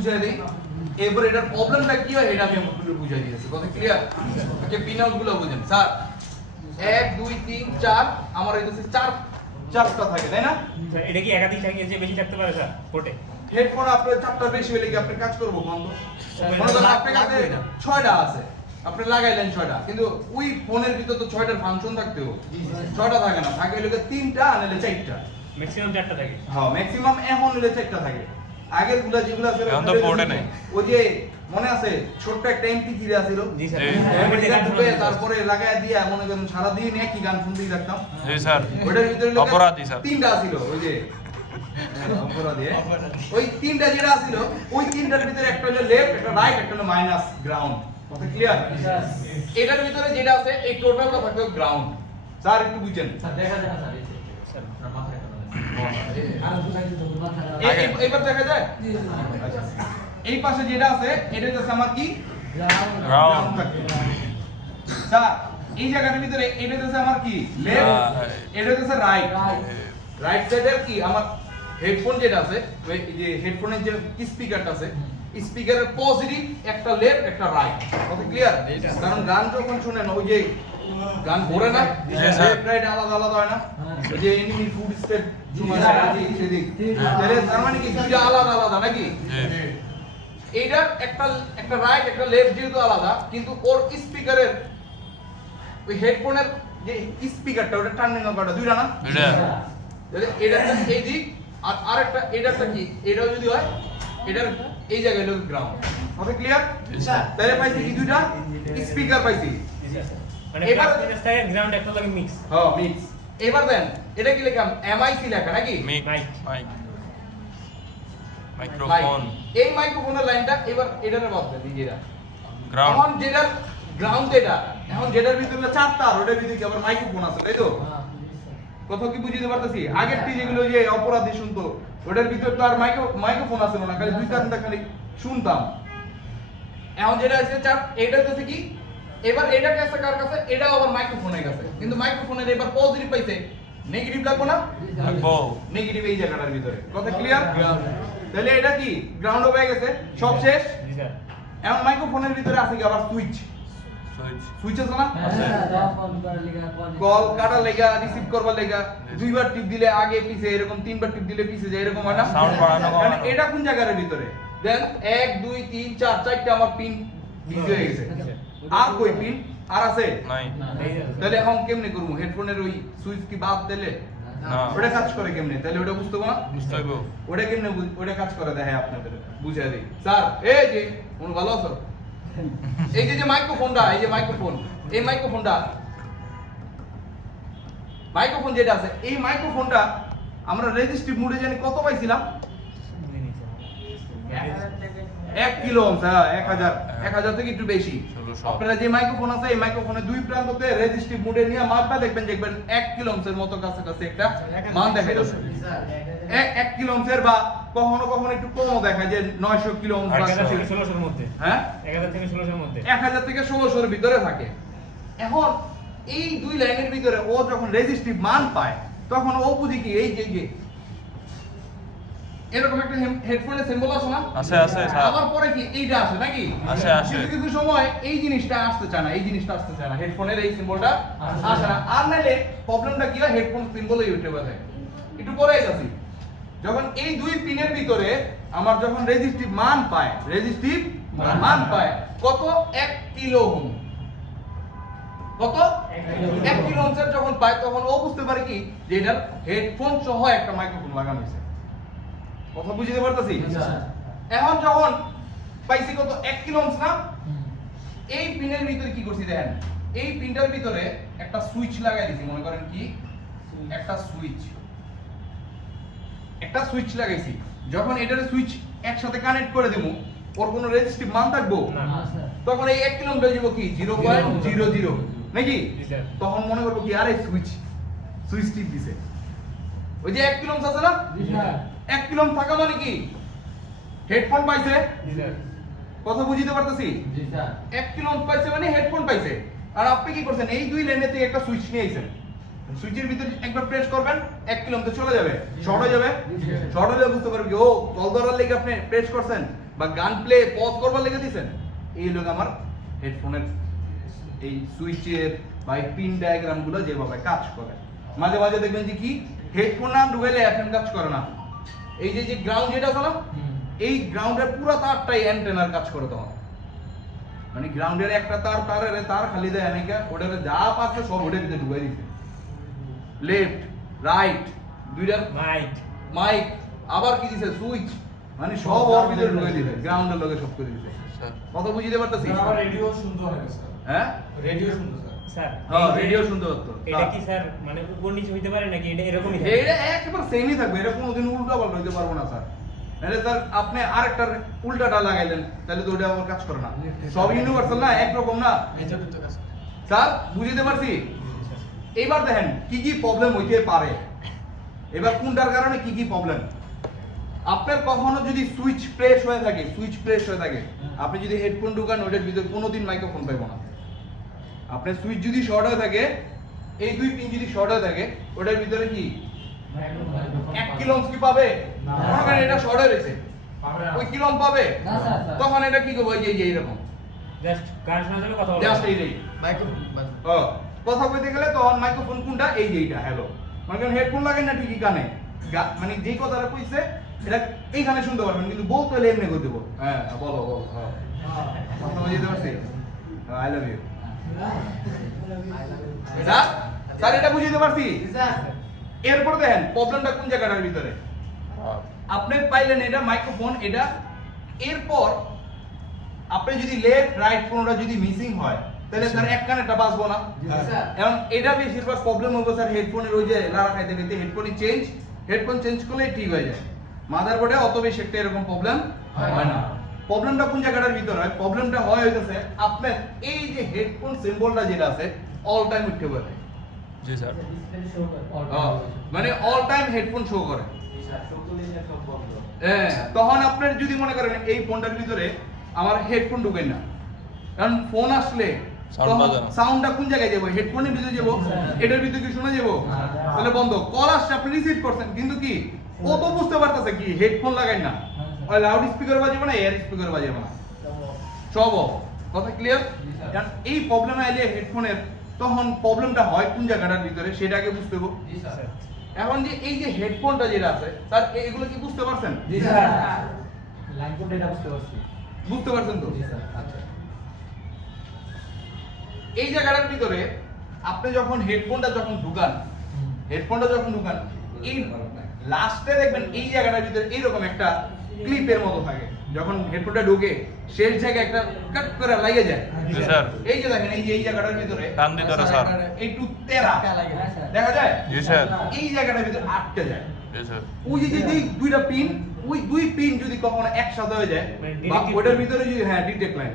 বুঝাই দেই এবার এটার প্রবলেমটা কি হয় এটা আমি আপনাদের বুঝাই দিয়েছি কথা ক্লিয়ার ওকে পিন আউট গুলো বুঝেন স্যার 1 2 3 4 আমার এটাতে চারটা থাকে তাই না এটা কি একাধিক থাকে যে বেশি থাকতে পারে স্যার কোটে হেডফোন আপনার চারটা বেশি হলে কি আপনি কাজ করব বন্ধ মনে করেন আপনার কাছে 6টা আছে আপনি লাগাইলেন 6টা কিন্তু ওই ফোনের ভিতর তো 6টার ফাংশন থাকতে হবে 6টা থাকে না থাকে হলে 3টা আর নাহলে 4টা ম্যাক্সিমাম 4টা থাকে হ্যাঁ ম্যাক্সিমাম এখন হলে 4টা থাকে আগের গুলা যেগুলো আছে এখন তো পোর্টে নাই ওই যে মনে আছে ছোট্ট একটা MP3 ছিল জি স্যার তারপরে লাগায় দিয়ে মনে করেন সারা দিন একই গান শুনতেই থাকতাম জি স্যার ওটার ভিতরে অপরাধী স্যার 3টা ছিল ওই যে অপরাধী ওই 3টা যেটা ছিল ওই 3টার ভিতরে একটা হলো লেফট একটা রাইট একটা হলো মাইনাস গ্রাউন্ড কথা ক্লিয়ার এটার ভিতরে যেটা আছে এই টোটালটা থাকবে গ্রাউন্ড স্যার একটু বুঝেন স্যার দেখা যায় স্যার আপনার মাথায় এইবার দেখা যায় এই পাশে যেটা আছে এটা হচ্ছে আমার কি গ্রাউন্ড স্যার এই জায়গাটার ভিতরে এটা হচ্ছে আমার কি লেফট এটা হচ্ছে রাইট রাইট সাইডের কি আমার হেডফোন যেটা আছে ওই যে হেডফোনের যে স্পিকারটা আছে স্পিকারের পজিটিভ একটা লেফট একটা রাইট কথা ক্লিয়ার কারণ গান যখন শুনেন ওই যে গান ভরে না লেফট রাইট আলাদা আলাদা হয় না ওই যে এনিমি ফুড স্টেপ সেদিক তাহলে তার মানে কি দুইটা আলাদা আলাদা নাকি এইটার একটা রাইট একটা লেফট যেহেতু আলাদা কিন্তু ওর স্পিকারের ওই হেডফোনের যে স্পিকারটা ওটা টার্নিং করাটা দুইটা না তাহলে এটা একটা এই দিক আর আরেকটা এটাটা কি এটাও যদি হয় এটার এই জায়গায় হলো গ্রাউন্ড হবে ক্লিয়ার তাহলে পাইছি কি দুইটা স্পিকার পাইছি মানে এবার গ্রাউন্ড একটা লাগে মিক্স হ্যাঁ মিক্স এবার দেন এটা কি লেখা MIC লেখা নাকি মাইক মাইক্রোফোন এই মাইক্রোফোনের লাইনটা এবার এটারে বাদ দেন নিজেরা গ্রাউন্ড এখন যেটার গ্রাউন্ড এটা এখন যেটার ভিতরে চারটা আর ওটার ভিতরে কি আবার মাইক্রোফোন আছে তাই তো কথা কি বুঝিতে পারতেছি আগের টি যেগুলো যে অপরাধী শুনতো ওটার ভিতর তো আর মাইক্রোফোন আছে না খালি দুই চারটা খালি শুনতাম এখন যেটা আছে চার এটা হচ্ছে কি এবার এটা কাছে কার কাছে এটাও আবার মাইক্রোফোনের কাছে কিন্তু মাইক্রোফোনের এবার পজিটিভ পাইছে নেগেটিভ লাগবে না লাগবো নেগেটিভ এই জায়গাটার ভিতরে কথা ক্লিয়ার তাহলে এটা কি গ্রাউন্ড হয়ে গেছে সব শেষ জি স্যার এখন মাইক্রোফোনের ভিতরে আছে কি আবার সুইচ সুইচ আছে না কল কাটার লেগা রিসিভ করবার লেগা দুইবার টিপ দিলে আগে পিছে এরকম তিনবার টিপ দিলে পিছে যায় এরকম হয় না সাউন্ড বাড়ানো মানে এটা কোন জায়গার ভিতরে দেন 1 2 3 4 চারটা আমার পিন বিজি হয়ে গেছে আর কই পিন আর আছে নাই তাহলে এখন কেমনে করব হেডফোনের ওই সুইচ কি বাদ দিলে না ওটা কাজ করে কেমনে তাহলে ওটা বুঝতে না বুঝতে হইব ওটা কেমনে ওটা কাজ করে দেখায় আপনাদের বুঝাই দেই স্যার এই যে কোন ভালো আছো এই যে মাইক্রোফোনটা এই যে মাইক্রোফোন এই মাইক্রোফোন যেটা আছে এই মাইক্রোফোনটা আমরা রেজিস্ট্রিভ মোডে জানি কত পাইছিলাম 1 কিলো ওহম হ্যাঁ 1000 থেকে একটু বেশি আপনারা যে মাইক্রোফোন আছে এই মাইক্রোফোনে দুই প্রান্ততে রেজিস্ট্রিভ মোডে নিয়ে মাপটা দেখবেন 1 কিলো ওহমের মতো কাছাকাছি একটা মান দেখা যাচ্ছে 1 কিলো ওহমের বা কখনো কখনো একটু কমও দেখা যায় 900 কিলো ওহম বা 1600 এর মধ্যে হ্যাঁ 1000 থেকে 1600 এর মধ্যে 1000 থেকে 1600 এর ভিতরে থাকে এখন এই দুই লাইনের ভিতরে ও যখন রেজিস্ট্রিভ মান পায় তখন ও বুঝি কি এই যে এরকম একটা হেডফোনের সিম্বল আছে না আছে আছে স্যার আবার পরে কি এইটা আসে নাকি আসে আসে কিছু কিছু সময় এই জিনিসটা আসতে চায় না হেডফোনের এই সিম্বলটা আসে না আর নাইলে প্রবলেমটা কি হয় হেডফোন সিম্বলই উঠে বসে একটু পরে যাচ্ছি যখন এই দুই পিনের ভিতরে আমার যখন রেজিস্ট্রিভ মান পায় কত 1 কিলো ওহম কত 1 কিলো ওহম যখন পায় তখন ও বুঝতে পারে কি যে এটার হেডফোন সহ একটা মাইক্রোফোন লাগানো আছে কথা বুঝতে পারতেছি এখন যখন পাইছি কত 1 কিলো ওহম না এই পিনের ভিতরে কি করছি দেখেন এই পিনটার ভিতরে একটা সুইচ লাগাই দিছি মনে করেন কি একটা সুইচ লাগাইছি যখন এটার সুইচ একসাথে কানেক্ট করে দেবো ওর কোনো রেজিস্ট্রিভ মান থাকবো তখন এই 1 কিলো ওহম বেজে যাবো কি 0.00 নাকি তখন মনে করবো কি আরে সুইচ টিপ দিছে ওই যে 1 কিলো ওহম আছে না 1 কিলো ওহম থাকা মানে কি হেডফোন পাইছে কথা বুঝিতে পারতেছি 1 কিলো ওহম পাইছে মানে হেডফোন পাইছে আর আপনি কি করছেন এই দুই লাইনে থেকে একটা সুইচ নিয়ে আইছেন সুইচের ভিতরে একবার প্রেস করবেন 1 কিলো ওহম চলে যাবে শর্ট হয়ে যাবে শর্ট হলে বুঝতে পারবেন ও কল ধরার লাগি আপনি প্রেস করছেন বা গান প্লে পজ করবার লেগে দিছেন, এই লোক আমার হেডফোনের এই সুইচের বা এই পিন ডায়াগ্রামগুলো যেভাবে কাজ করে। মাঝে মাঝে দেখবেন যে কি হেডফোন না ঢুকাইলে এফএম কাজ করে না। এই যে গ্রাউন্ড যেটা আছে না, এই গ্রাউন্ডের পুরো তারটাই অ্যান্টেনার কাজ করে তখন। মানে গ্রাউন্ডের একটা তার খালি দেয় অনেকে, ওটাতে যা পাচ্ছে সব ওটার ভিতরে ঢুকাই দিছে। লেফট রাইট দুইটা মাইক আবার কি দিছে সুইচ, মানে সব ওর ভিতরে ঢুকাই দিছে, গ্রাউন্ডের লগে সব করে দিছে। স্যার কথা বুঝিতে পারতেছি? আবার রেডিও শুনতে হয় স্যার। হ্যাঁ রেডিও শুনতে স্যার। স্যার হ্যাঁ রেডিও শুনতে হতো। এটা কি স্যার মানে উপর নিচে হইতে পারে নাকি এটা এরকমই থাকে? এইটা একবার সেমই থাকবে, এটা কোনোদিন উল্টা পাল্টা হইতে পারবো না স্যার। তাহলে স্যার আপনি আরেকটা উল্টাটা লাগাইলেন, তাহলে তো ওটা আবার কাজ করে না। সব ইউনিভার্সাল না, একরকম না এটা কিন্তু কাজ করে। স্যার, বুঝিতে পারছি? এইবার দেখেন কি কি প্রবলেম হইতে পারে, এবার কোনটার কারণে কি কি প্রবলেম। আপনার কখনো যদি সুইচ প্রেস হয়ে থাকে, আপনি যদি হেডফোন ঢুকান ওটার ভিতরে কোনোদিন মাইক্রোফোন পাইব না। আপনার সুইচ যদি শর্ট হয়ে থাকে, এই দুই পিন যদি শর্ট হয়ে থাকে, ওটার ভিতরে কি 1 কিলো কি পাবে? মনে করেন এটা শর্ট হয়ে রয়েছে, ওই কিলো পাবে? তখন এটা কি করবো, এই যে এইরকম জাস্ট গান শোনা যাবে, কথা বলা জাস্ট যাবে। এই মাইক্রোফোন কথা বলতে গেলে তখন মাইক্রোফোন কোনটা, এই যে এইটা হ্যালো। মানে হেডফোন লাগেন না ঠিকই কানে, মানে যেই কথাটা কইছে এটা এইখানে শুনতে পারবেন, কিন্তু বলতে হলে এমনি করে দেবো। হ্যাঁ বলো হ্যাঁ কথা বুঝতে পারছি। আই লাভ ইউ স্যার, এটা বুঝতে পারছি। এরপর দেখেন প্রবলেমটা কোন জায়গাটার ভিতরে। আপনি পাইলেন এটা মাইক্রোফোন, এটা এরপর আপনি যদি লেফট রাইট কোনটা যদি মিসিং হয়, তাহলে স্যার এক কানেরটা বাজবো না। এখন এটা বেশিরভাগ প্রবলেম হবে স্যার হেডফোনের, ওই যে লারা খাইতে খাইতে হেডফোন চেঞ্জ করলে ঠিক হয়ে যায়। মাদারবোর্ডে অত বেশি একটা এরকম প্রবলেম হয় না। প্রবলেমটা কোন জায়গাটার ভিতরে হয়? প্রবলেমটা হয় হইতেছে আপনার এই যে হেডফোন সিম্বলটা যেটা আছে অল টাইম উঠে পড়ে। জি স্যার মানে অল টাইম হেডফোন শো করে। হ্যাঁ, তখন আপনার যদি মনে করেন এই ফোনটার ভিতরে আমার হেডফোন ঢুকে না, কারণ ফোন আসলে সাউন্ডটা কোন জায়গায় যাবো? হেডফোনের ভিতরে যাবো, এটার ভিতরে কি শোনা যাবো? তাহলে বন্ধ। কল আসছে আপনি রিসিভ করছেন, কিন্তু কি ও তো বুঝতে পারতেছে কি হেডফোন লাগাই না, ওই লাউড স্পিকার বাজাবো না, এয়ার স্পিকার বাজাবো না, সব অফ। কথা ক্লিয়ার? কারণ এই প্রবলেম আইলে হেডফোনের, তখন প্রবলেমটা হয় কোন জায়গাটার ভিতরে সেটাকে বুঝতে হবে। এখন যে এই যে হেডফোনটা যেটা আছে তার এগুলো কি বুঝতে পারছেন? লাইন কোড এটা বুঝতে পারছি। বুঝতে পারছেন তো? আচ্ছা। এই জায়গাটার ভিতরে আপনি যখন হেডফোনটা যখন ঢুকান, এই লাস্টে দেখবেন এই জায়গাটার ভিতরে এইরকম একটা ক্লিপের মতো থাকে। যখন হেডফোনটা ঢুকে শেষ জায়গায় একটা কাট করে লাগে যায়। জি স্যার এই যে দেখেন এই জায়গাটার ভিতরে টান দিতে হবে স্যার। একটু তেরা দেখা যায়, জি স্যার এই জায়গাটার ভিতরে আটকে যায়। জি স্যার ওই যে দুইটা পিন, ওই দুই পিন যদি কখনো একসাথে হয়ে যায় বা ওটার ভিতরে যদি ডিটেক্ট লাইন,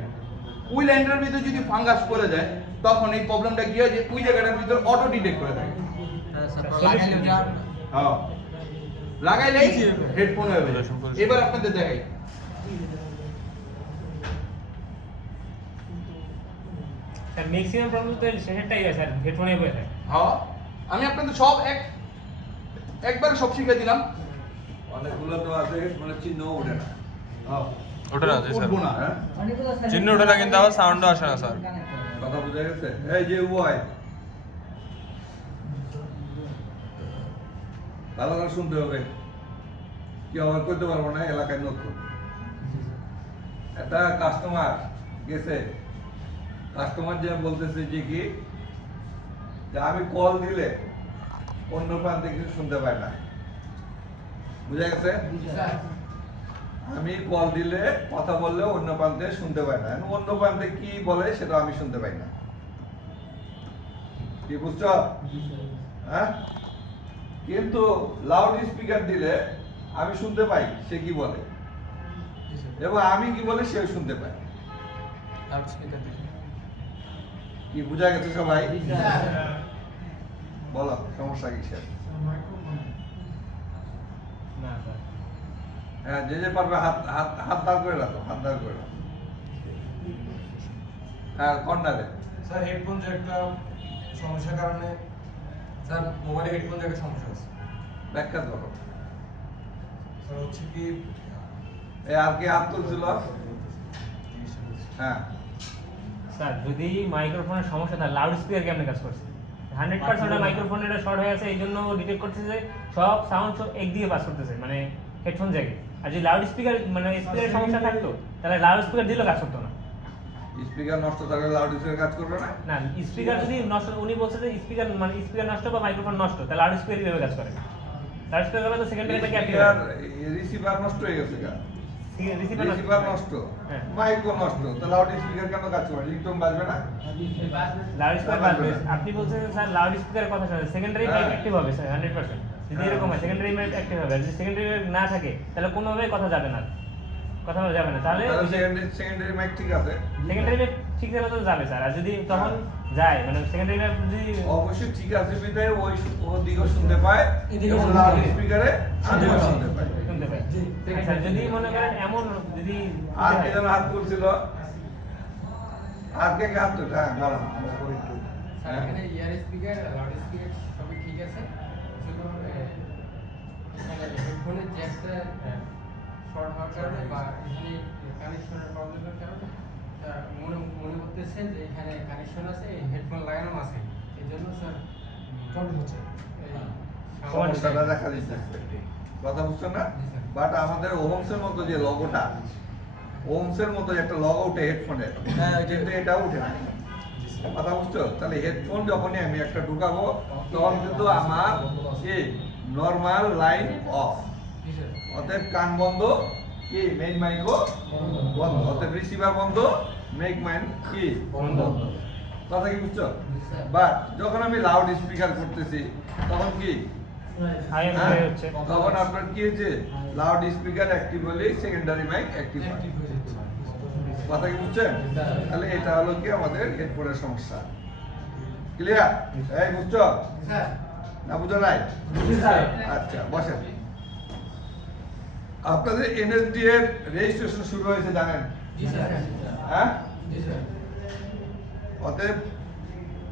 ওই লাইনটার ভিতরে যদি ফাঙ্গাস করে যায়, তখন এই প্রবলেমটা কি হয় যে ওই জায়গাটার ভিতরে অটো ডিটেক্ট করে দেয়। হ্যাঁ, লাগাইলেই হেডফোন হয়ে যাবে। এবার আপনাদের দেখাই। স্যার ম্যাক্সিমাম প্রবলেম তো সেটাই হয় স্যার, হেডফোনে হয়ে থাকে। হ্যাঁ, আমি আপনাদের সব একবার সব শিখিয়ে দিলাম। অনেকগুলো তো আছে মানে চিহ্ন ওঠে না। ওঠে না জি স্যার, উঠবো না। চিহ্ন ওঠে না কিন্তু আবার সাউন্ডও আসে না স্যার। কথা বোঝা গেছে? এই যে ওয়াই ভালো করে শুনতে হবে, কি আমার করতে পারবো না, এলাকায় নতুন একটা কাস্টমার গেছে, কাস্টমার যে বলতেছে যে কি যে আমি কল দিলে অন্য প্রান্তে কিছু শুনতে পাই না। বুঝা গেছে? আমি কল দিলে কথা বললে অন্য প্রান্তে শুনতে পাই না, অন্য প্রান্তে কি বলে সেটা আমি শুনতে পাই না। কি বুঝছো? হ্যাঁ, কিন্তু লাউড স্পিকার দিলে আমি শুনতে পাই সে কি বলে, এবং আমি কি বলে সেও শুনতে পাই। কি বুঝা গেছে সবাই? বলো সমস্যা কিসের? না স্যার, হ্যাঁ, যে পারবে হাত হাত হাত দাঁড় করে রাখো, হাত দাঁড় করে রাখো। হ্যাঁ, কর্নারে। স্যার হেডফোন যে একটা সমস্যার কারণে, স্যার মোবাইলে হেডফোন যে একটা সমস্যা আছে। ব্যাখ্যা করো। স্যার হচ্ছে কি এই আর কি হাত তুলছিল? হ্যাঁ স্যার যদি মাইক্রোফোনের সমস্যা থাকে লাউড স্পিকার কেমনে কাজ করছে 100% মাইক্রোফোন এটা শর্ট হয়ে আছে এই জন্য ডিটেক্ট করতেছে যে সব সাউন্ড সব একদিকে পাস করতেছে মানে হেডফোন জায়গায়। আর যদি লাউড স্পিকার মানে স্পিকারের সমস্যা থাকতো তাহলে লাউড স্পিকার দিলেও কাজ করতো না। স্পিকার নষ্ট থাকলে লাউড স্পিকার কাজ করবে না? না স্পিকার যদি নষ্ট, উনি বলছে যে স্পিকার মানে স্পিকার নষ্ট বা মাইক্রোফোন নষ্ট, তাহলে লাউড স্পিকার কিভাবে কাজ করে? লাউড স্পিকার হলে তো সেকেন্ডারি একটা ক্যাপ স্পিকার রিসিভার নষ্ট হয়ে গেছে গা। রিসিভার নষ্ট, হ্যাঁ। মাইকও নষ্ট, তো লাউড স্পিকার কেন কাজ করবে? রিংটোন বাজবে না? লাউড স্পিকার বাজবে। আপনি বলছেন স্যার লাউড স্পিকারের কথা শুনে সেকেন্ডারি মাইক হ্যাঁ। অ্যাক্টিভ হবে স্যার 100%। যদি হ্যাঁ। এরকম হয় সেকেন্ডারি মাইক অ্যাক্টিভ হবে, যদি সেকেন্ডারি মাইক না থাকে তাহলে কোনোভাবেই কথা যাবে না, কথা বলা যাবে না। তাহলে সেকেন্ডারি মাইক ঠিক আছে? সেকেন্ডারি মাইক ঠিক থাকলে তো যাবে স্যার। আর যদি তখন যায় মানে সেকেন্ডারি মাইক যদি অবশ্যই ঠিক আছে বিধায় ওই দিকেও শুনতে পায়, এদিকেও এবং শুনতে লাউড পায়। স্পিকারে আমিও শুনতে পাই। শুনতে পাই। জি। আচ্ছা যদি মনে করেন এমন যদি আর কে যেন হাত তুলছিল? আর কে কে হাত তুলছে? হ্যাঁ বলো। স্যার এখানে ইয়ার স্পিকার লাউড স্পিকার সবই ঠিক আছে, শুধু এখানে হেডফোনের জ্যাকটা শর্ট হওয়ার কারণে বা এখানে কানেকশনের প্রবলেমের কারণে মনে করতেছে যে এখানে কানেকশন আছে, হেডফোন লাগানো আছে, এই জন্য স্যার প্রবলেম হচ্ছে। সমস্যাটা দেখা দিচ্ছে। কথা বুঝছো না? বাট আমাদের ওহমসের মতো যে লগোটা, ওহমসের মতো যে একটা লগো উঠে হেডফোনের, কিন্তু এটা উঠে না। কথা বুঝছো? তাহলে হেডফোন যখনই আমি একটা ঢুকাবো তখন কিন্তু আমার কি নরমাল লাইন অফ, অতএব কান বন্ধ, কি মেইন মাইকও বন্ধ, অতএব রিসিভার বন্ধ, মেক মাইন কি বন্ধ। কথা কি বুঝছো? বাট যখন আমি লাউড স্পিকার করতেছি তখন কি আইএম হ্যাঁ? হচ্ছে তখন আপনার কি হয়েছে? লাউড স্পিকার অ্যাক্টিভ হলে সেকেন্ডারি মাইক অ্যাক্টিভ হয়। কথা কি বুঝছেন? তাহলে এটা হলো কি আমাদের হেডফোনের সমস্যা। ক্লিয়ার? এই বুঝছো স্যার না বুঝো নাই? জি স্যার। আচ্ছা বসেন। আপনাদের এনএসডি এর রেজিস্ট্রেশন শুরু হয়েছে জানেন? জি স্যার হ্যাঁ? জি স্যার অতএব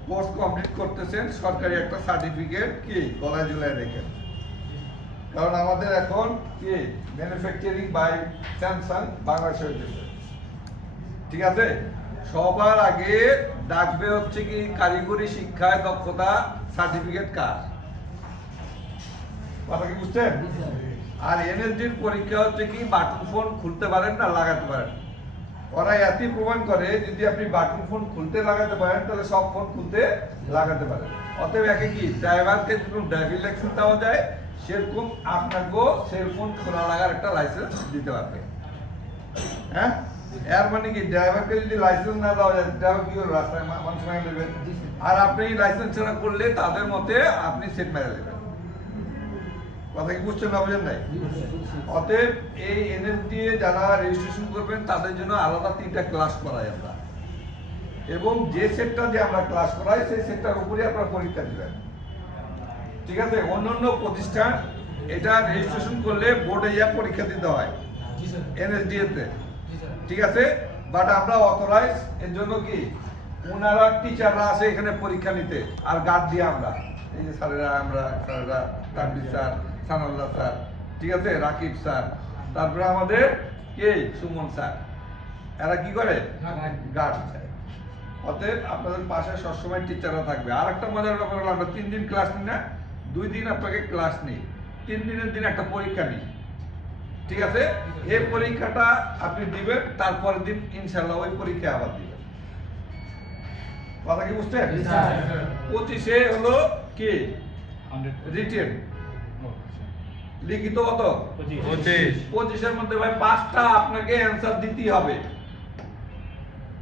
কোর্স কমপ্লিট করতেছেন, সরকারি একটা সার্টিফিকেট কি গলায় ঝুলায় রেখেন। কারণ আমাদের এখন কি ম্যানুফ্যাকচারিং বাই স্যামসাং বাংলাদেশে হয়েছে। ঠিক আছে? সবার আগে ডাকবে হচ্ছে কি কারিগরি শিক্ষায় দক্ষতা সার্টিফিকেট কার্ড। কথা কি বুঝছেন? আর এনএসডির পরীক্ষা হচ্ছে কি বাটন ফোন খুলতে পারেন না লাগাতে পারেন। ওরা এতই প্রমাণ করে যদি আপনি বাটন ফোন খুলতে লাগাতে পারেন তাহলে সব ফোন খুলতে লাগাতে পারেন। অতএব একে কি ড্রাইভারকে যেরকম ড্রাইভিং লাইসেন্স দেওয়া যায় সেরকম আপনাকেও সেলফোন খোলা লাগার একটা লাইসেন্স দিতে পারবে। হ্যাঁ? এর মানে কি ড্রাইভারকে যদি লাইসেন্স না দেওয়া যায় ড্রাইভার কি করে রাস্তায় মানুষ মেরে নেবেন? আর আপনি লাইসেন্স ছাড়া করলে তাদের মতে আপনি সেট মেরে দেবেন। কথা কি বুঝছেন না বুঝেন নাই? অতএব এই এনএসডিএ যারা রেজিস্ট্রেশন করবেন তাদের জন্য আলাদা 3টা ক্লাস করাই আমরা, এবং যে সেটটা দিয়ে আমরা ক্লাস করাই সেই সেটটার উপরে আপনারা পরীক্ষা দিবেন। ঠিক আছে? অন্যান্য প্রতিষ্ঠান এটা রেজিস্ট্রেশন করলে বোর্ডে যা পরীক্ষা দিতে হয় জি স্যার এনএসডিএ তে। জি স্যার ঠিক আছে? বাট আমরা অথরাইজ এর জন্য কি ওনারা টিচাররা আছে এখানে পরীক্ষা নিতে, আর গার্ড দিয়ে আমরা এই যে স্যারেরা, আমরা স্যারেরা তানভীর স্যার, সানাউল্লাহ স্যার, ঠিক আছে, রাকিব স্যার, তারপরে আমাদের কে সুমন স্যার, এরা কি করে গার্ড চায়। অতএব আপনাদের পাশে সবসময় টিচাররা থাকবে। আর একটা মজার ব্যাপার হলো আমরা 3 দিন ক্লাস নিই না, 2 দিন আপনাকে ক্লাস নিই, 3 দিনের দিন একটা পরীক্ষা নিই। ঠিক আছে? এই পরীক্ষাটা আপনি দিবেন, তারপরের দিন ইনশাআল্লাহ ওই পরীক্ষা আবার দিবেন। কথা কি বুঝছেন? 25-এ হলো কি রিটেন লিখিত কত 25 25-এর মধ্যে ভাই 5টা আপনাকে অ্যানসার দিতেই হবে।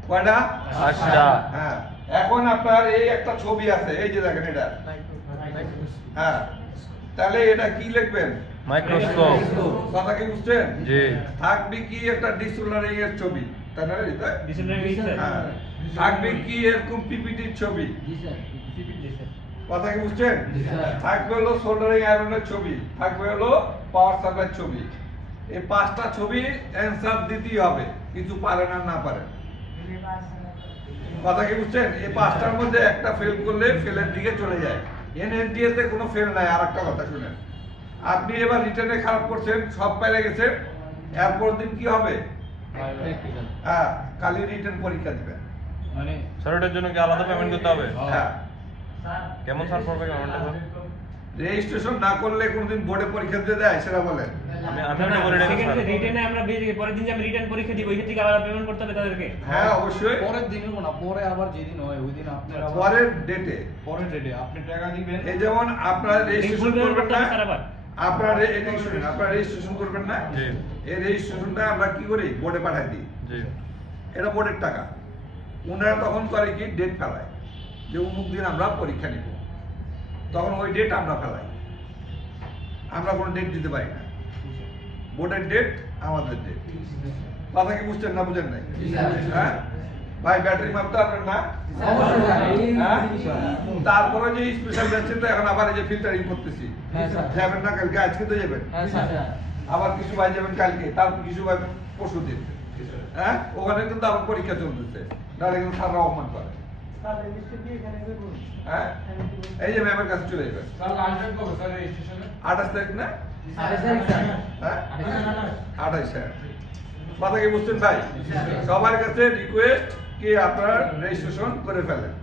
কয়টা? 5টা। হ্যাঁ। এখন আপনার এই একটা ছবি আছে, এই যে দেখেন এটা, হ্যাঁ, তাহলে এটা কি লিখবেন? মাইক্রোস্কোপ। কথা কি বুঝছেন? জি। থাকবে কি একটা ডিসপ্লে এর ছবি, তাই না? ডিসিপ্লিনারি স্যার হ্যাঁ। থাকবে কি এরকম পিপিটির ছবি, কথা কি বুঝছেন? থাকবে হলো সোল্ডারিং আয়রনের ছবি, থাকবে হলো পাওয়ার সাপ্লাইয়ের ছবি। এই 5টা ছবি অ্যানসার দিতেই হবে, কিছু পারেন আর না পারেন। কথা কি বুঝছেন? এই 5টার মধ্যে একটা ফেল করলে ফেলের দিকে চলে যায়। এনএসডিএ তে কোনো ফেল নাই। আর একটা কথা শুনেন, আপনি এবার রিটার্নে খারাপ করছেন, সব পেরে গেছেন, এরপর দিন কি হবে? হ্যাঁ, কালি রিটার্ন পরীক্ষা দিবেন। মানে স্যার এটার জন্য কি আলাদা পেমেন্ট করতে হবে? হ্যাঁ, কেমন স্যার পড়বে পেমেন্টটা স্যার? রেজিস্ট্রেশন না করলে কোনদিন বোর্ডে পরীক্ষা দিতে দেয় সেটা বলেন? আমি না, একটা না, বলে রেখে সেক্ষেত্রে স্যার। রিটেনে আমরা পরের দিন যে আমি রিটার্ন পরীক্ষা দিব, ওই থেকে আবার পেমেন্ট করতে হবে তাদেরকে। হ্যাঁ, অবশ্যই। পরের দিন হবো না, পরে আবার যেদিন হয় ওই দিন আপনারা পরের ডেটে পরের ডেটে আপনি টাকা দিবেন। এই যেমন আপনারা রেজিস্ট্রেশন ফুল পেমেন্ট করবেন করতে না, হবে স্যার আবার। আপনারা রেজিস্ট্রেশন করবেন না, জি। এই রেজিস্ট্রেশনটা আমরা কি করি? বোর্ডে পাঠাই দিই। জি। এটা বোর্ডের টাকা। ওনারা তখন করে কি? ডেট ফেলায় যে অমুক দিন আমরা পরীক্ষা নিব, তখন ওই ডেট আমরা ফেলাই। আমরা কোনো ডেট দিতে পারি না, বোর্ডের ডেট আমাদের ডেট। কথা কি বুঝছেন না বুঝেন নাই? হ্যাঁ ভাই, ব্যাটারি মাপতে আপনার না? হ্যাঁ? তারপরে যে স্পেশাল যাচ্ছে তো এখন আবার এই যে ফিল্টারিং করতেছি, যাবেন না কালকে? আজকে তো যাবেন, আবার কিছু ভাই যাবেন কালকে, তারপর কিছু ভাই পরশু দিন। হ্যাঁ, ওখানে কিন্তু আবার পরীক্ষা চলতেছে, নাহলে কিন্তু স্যাররা অপমান করে। হ্যাঁ, এই যে ম্যামের কাছে চলে যাবেন। স্যার লাস্ট ডেট কবে স্যার রেজিস্ট্রেশনে? 28 তারিখ না? হ্যাঁ, 28। কথা কি বুঝছেন ভাই? সবার কাছে রিকোয়েস্ট কি আপনারা রেজিস্ট্রেশন করে ফেলেন।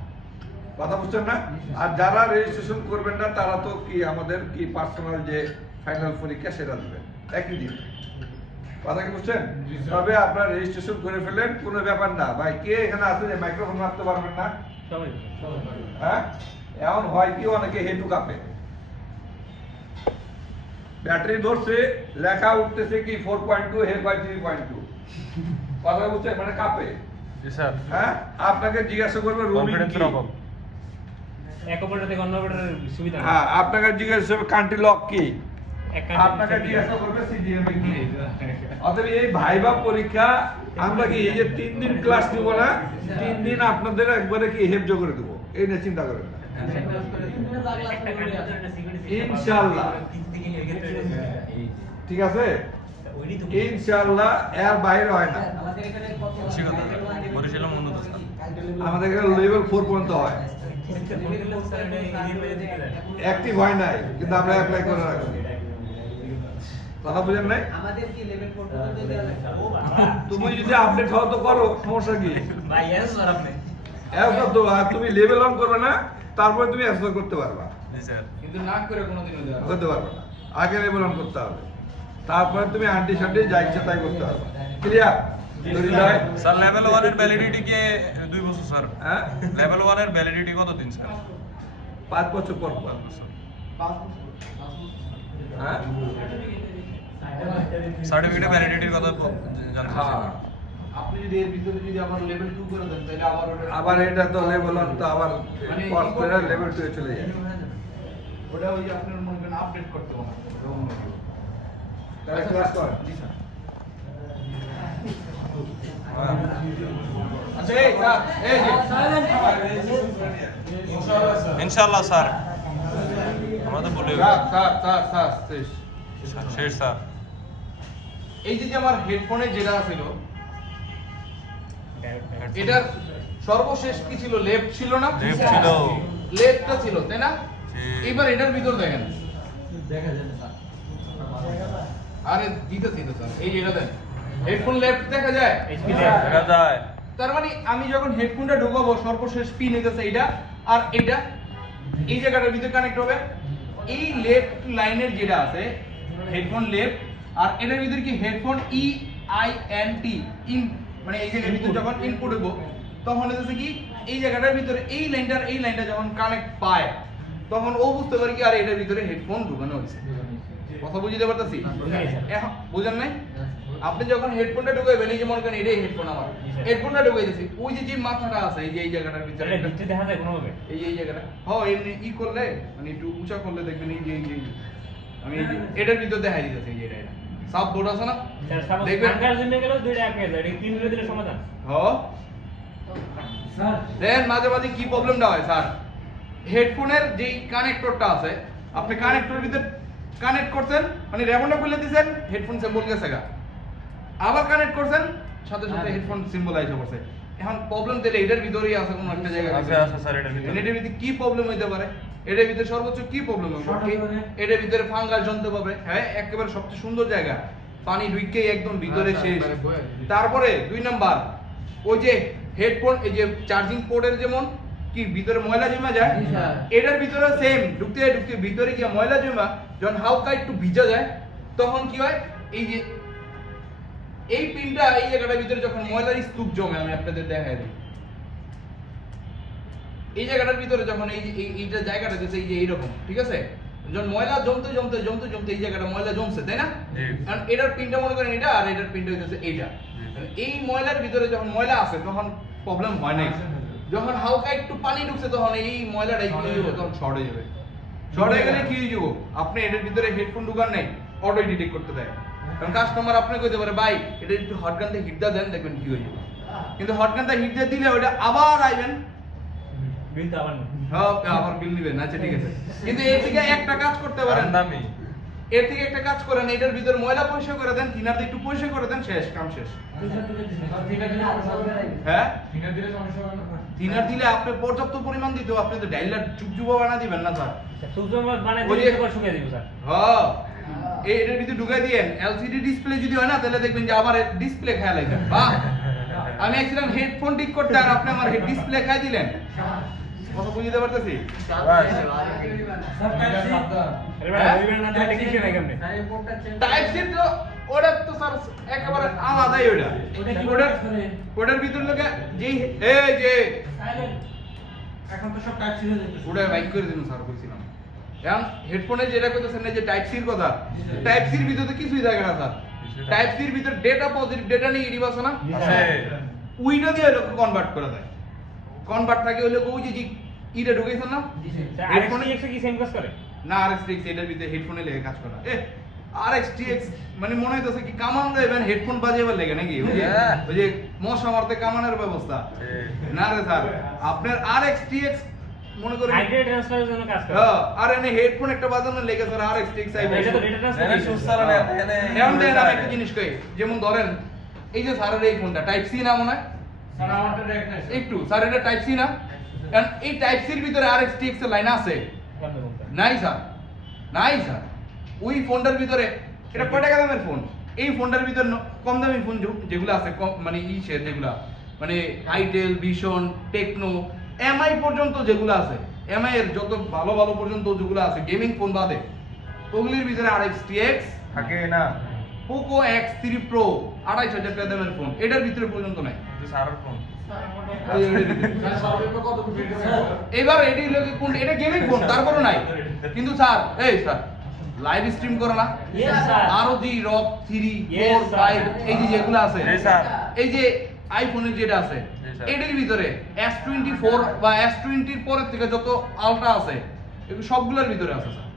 কথা বুঝছেন না? আর যারা রেজিস্ট্রেশন করবেন না তারা তো কি আমাদের কি পার্সোনাল যে ফাইনাল পরীক্ষা সেটা দেবেন একই দিন। কথা কি বুঝছেন? তবে আপনারা রেজিস্ট্রেশন করে ফেলেন, কোনো ব্যাপার না। ভাই, কে এখানে আছে যে মাইক্রোফোন মারতে পারবেন না? সবাই। হ্যাঁ, এমন হয় কি অনেকে হেঁটু কাঁপে, ব্যাটারি ধরছে, লেখা উঠতেছে কি 4.2, হে কয় 3.2। কথা বুঝছেন? মানে কাঁপে। জি স্যার। হ্যাঁ, আপনাকে জিজ্ঞাসা করবে রুমিং কনফিডেন্স কি? রকম। এক অপারেটর থেকে অন্য অপারেটরের সুবিধা নেই। হ্যাঁ, আপনাকে জিজ্ঞাসা করবে কান্ট্রি লক কি? এক কান্ট্রি আপনাকে থেকে জিজ্ঞাসা করবে সিজিএমএ কি? অতএব এই ভাইবা পরীক্ষা আমরা কি এই যে 3 দিন ক্লাস নিব না, 3 দিন আপনাদের একবারে কি হেফজ করে দেবো, এই নিয়ে চিন্তা করেন না। একটা কান্ট্রির জন্য একটা সিকিউরিটি ইনশাআল্লাহ। ঠিক আছে? ইনশাআল্লাহ এর বাইরে হয় না। বরিশালের মনে তো স্যার। আমাদের এখানে লেভেল 4 পর্যন্ত হয়, অ্যাক্টিভ হয় নাই, কিন্তু আমরা অ্যাপ্লাই করে রাখছি। কথা বুঝেন নাই? আমাদের কি লেভেল 4 পর্যন্ত দেওয়া লাগে? তুমি যদি আপডেট হও তো করো, সমস্যা কি? ভাই এস স্যার আপনি এখন তো আর তুমি লেভেল অন করবে না, তারপরে তুমি অ্যাপ্লাই করতে পারবা। জি স্যার। কিন্তু না করে কোনোদিনও দেওয়া করতে পারবে না, আগে লেভেল অন করতে হবে, তারপরে তুমি আন্টি শান্টি যা ইচ্ছা তাই করতে পারবে। ক্লিয়ার? স্যার লেভেল 1 এর ভ্যালিডিটি কি 2 বছর স্যার? হ্যাঁ, লেভেল 1 এর ভ্যালিডিটি কত দিন স্যার? 5 বছর পর পর। হ্যাঁ, সার্টিফিকেট ভ্যালিডিটির কথা জানতে হ্যাঁ। চাই। আপনি যদি এর ভিতরে যদি আবার লেভেল 2 করে দেন তাহলে আবার ওটা আবার এটা তো লেভেল অন তো আবার মানে কোর্স করে লেভেল 2 এ চলে যায়। ওটা ওই যে আপনার মনে করেন আপডেট করতে হবে। তাহলে ক্লাস কর। আচ্ছা এই স্যার, এই যে ইনশাআল্লাহ স্যার। আমরা তো বলে স্যার শেষ। শেষ স্যার। এই যে আমার হেডফোনে যেটা ছিল এটার সর্বশেষ কি ছিল? লেফট ছিল না? লেফট ছিল। লেফটটা ছিল, তাই না? জি। এবার এটার ভিতর দেখেন, দেখা যায় না স্যার। আরে দিতেছি তো স্যার, এই যে এটা দেন, হেডফোন লেফট দেখা যায়। এইচপি দেখা যায়। তার মানে আমি যখন হেডফোনটা ঢোকাবো সর্বশেষ পিন হইতেছে এইটা, আর এইটা এই জায়গাটার ভিতরে কানেক্ট হবে। এই লেফট লাইনের যেটা আছে হেডফোন লেফট, আর এটার ভিতরে কি হেডফোন EINT ইন, মানে এই জায়গার ভিতরে যখন ইনপুট হইব তখন হইতেছে কি এই জায়গাটার ভিতরে এই লাইনটা যখন কানেক্ট পায় তখন ও বুঝতে পারে কি আর এটার ভিতরে হেডফোন ঢোকানো হয়েছে। কথা বুঝতে পারতেছি? এখন বুঝেন নাই? আপনি যখন হেডফোনটা ঢুকাইবেন, এই যে মনে করেন এটাই হেডফোন, আমার হেডফোনটা ঢুকাইতেছি, ওই যে মাথাটা আছে এই যে এই জায়গাটার ভিতরে এটা ডিসপ্লে দেখা যায় কোনোভাবে? এই জায়গাটা এমনি ই করলে মানে একটু উঁচা করলে দেখবেন এই যে আমি এই যে এটার ভিতর দেখাই দিতেছি, এই যে এটা সাব বোর্ড আছে না, স্যার সাপোজ দেখবেন? আঙ্গার জন্য গেল দুইটা এক হয়ে যায়, এটা ক্লিন করে দিলে সমাধান। স্যার দেন মাঝে মাঝে কি প্রবলেমটা হয় স্যার, হেডফোনের যেই কানেক্টরটা আছে আপনি কানেক্টরের ভিতর কানেক্ট করছেন, মানে রেবনটা খুলে দিয়েছেন, হেডফোন সিম্বল গেছে গা, আবার কানেক্ট করছেন সাথে সাথে হেডফোন সিম্বল আইসা পড়ছে। এখন প্রবলেম তাহলে এটার ভিতরেই আছে কোনো একটা জায়গায়। আছে স্যার এটার ভিতরে। এটার ভিতরে কি প্রবলেম হইতে পারে? এটার ভিতরে সর্বোচ্চ কি প্রবলেম হবে? এটার ভিতরে ফাঙ্গাস জমতে পারে। হ্যাঁ, একেবারে সবচেয়ে সুন্দর জায়গা পানি ঢুকে একদম ভিতরে আচ্ছা, শেষ। মানে বয়ে। তারপরে 2 নাম্বার ওই যে হেডফোন এই যে চার্জিং পোর্টের যেমন কি ভিতরে ময়লা জমা যায়, জি, স্যার। এটার ভিতরে সেম ঢুকতে ঢুকতে ভিতরে গিয়ে ময়লা জমা যখন হালকা একটু ভিজা যায় তখন কি হয়, এই যে এই পিনটা এই জায়গাটার ভিতরে যখন ময়লার স্তূপ জমে, আমি আপনাদের দেখাই দিই, এই জায়গাটার ভিতরে যখন এই যে এইটা জায়গাটা দিয়েছে এই যে এইরকম, ঠিক আছে, যখন ময়লা জমতে জমতে জমতে জমতে এই জায়গাটা ময়লা জমছে, তাই না? জি। কারণ এটার পিনটা মনে করেন এটা আর এটার পিনটা হইতেছে এইটা। এই ময়লার ভিতরে যখন ময়লা আছে তখন প্রবলেম হয় নাই, যখন হালকা একটু পানি ঢুকছে তখন এই ময়লাটা কি হয়ে যাবে, তখন শর্ট হয়ে যাবে। শর্ট হয়ে গেলে কি হয়ে যাবো, আপনি এটার ভিতরে হেডফোন ঢুকান নাই, অটো ডিটেক্ট করতে দেয়। কারণ কাস্টমার আপনি কইতে পারে ভাই এটা একটু হট গান থেকে হিট দেন, দেখবেন কি হয়ে যাবে। কিন্তু হট গান থেকে হিট দিলে ওটা আবার আইবেন, বিল তো আবার না। হ্যাঁ আবার বিল নিবেন, আচ্ছা ঠিক আছে। কিন্তু এর থেকে একটা কাজ করতে পারেন, দামি এর থেকে একটা কাজ করেন, এটার ভিতর ময়লা পরিষ্কার করে দেন, থিনার দিয়ে একটু পরিষ্কার করে দেন, শেষ, কাম শেষ। হ্যাঁ ফিঙ্গার দিলে সমস্যা হবে না? থিনার দিলে আপনি পর্যাপ্ত পরিমাণ দিতে হবে, আপনি তো ডাইলার চুপচুপা বানা দিবেন না স্যার। সুজম বানাই ওই দিলে যে- একবার শুকিয়ে দিব স্যার। হ্যাঁ এটার ভিতরে ঢুকাই দিয়েন, এলসিডি ডিসপ্লে যদি হয় না তাহলে দেখবেন যে আবার ডিসপ্লে খেয়াল লাগবে। বাহ, আমি একদম হেডফোন ঠিক করতে আর আপনি আমার হেড ডিসপ্লে খাই দিলেন, কথা বুঝতে পারতেছি? স্যার ফিঙ্গার সাবধান। এবার হইবেন না তাহলে কিছু নাই কেমনে। স্যার এই পোর্টটা চেঞ্জ টাইপ সি তো ওটা তো স্যার একেবারে আলাদাই ওটা। ওটা কি ওটার করে? ওটার ভিতর লোকে যেই এই যে এখন তো সব টাইপ ছিল দেখতেছি। ওটা বাইক করে দিন স্যার বলছিলাম। এখন হেডফোনে যেটা কইতেছেন না যে টাইপ সির কথা, টাইপ সির ভিতরে তো কিছুই থাকে না স্যার। টাইপ সির ভিতর ডেটা পজিটিভ ডেটা নেগেটিভ আছে না, জি আছে স্যার। ওইটা দিয়ে লোক কনভার্ট করে দেয়। কনভার্ট থাকে ওই লোক ওই যে ইটা ঢুকেছেন না, স্যার হেডফোনে আরএক্স কি সেম কাজ করে? না RX এটার ভিতরে হেডফোনে লেগে কাজ করা। RX মানে মনে হইতেছে কি কামান লইবেন হেডফোন বাজাইবার লেগে নাকি, ওই যে মশা মারতে কামানের ব্যবস্থা। না রে স্যার, আপনার RX মনে করেন হাইড্রেট ট্রান্সফারের জন্য কাজ করে। হ্যাঁ, আর এনে হেডফোন একটা বাজানোর লেগে স্যার RX আইবে। এটা তো ডেটা ট্রান্সফার এনে সুস্থার না এখন দেখেন আমি একটা জিনিস কই, যেমন ধরেন এই যে স্যারের এই ফোনটা টাইপ সি না মনে হয়, স্যার আমারটা দেখ না। একটু স্যার এটা টাইপ সি না, কারণ এই টাইপ সির ভিতরে RX এর লাইন আছে নাই স্যার, নাই স্যার। ওই ফোনটার ভিতরে এটা কয় টাকা দামের ফোন, এই ফোনটার ভিতরে কম দামি ফোন যেগুলো আছে কম মানে ইসের যেগুলা মানে আইটেল, ভিশন, টেকনো, এমআই পর্যন্ত যেগুলো আছে, এমআই এর যত ভালো ভালো পর্যন্ত যেগুলো আছে গেমিং ফোন বাদে, ওগুলির ভিতরে RX থাকে না পোকো X3 Pro 28000 টাকা দামের ফোন, এটার ভিতরে পর্যন্ত নাই। সারার ফোন ওই এটার ভিতরে। স্যার সর্বোচ্চ কত ফুট এবার এটি লোকে কোন এটা গেমিং ফোন তারপরে নাই, কিন্তু স্যার এই স্যার লাইভ স্ট্রিম করে না, Yes, sir. ROG ROG 3 Yes, 4 5 sir. এই যে যেগুলো আছে, জি স্যার এই যে আইফোনের যেটা আছে Yes, sir. এটার ভিতরে S24 বা S20 এর পরের থেকে যত আলট্রা আছে এগুলো সবগুলোর ভিতরে আছে স্যার।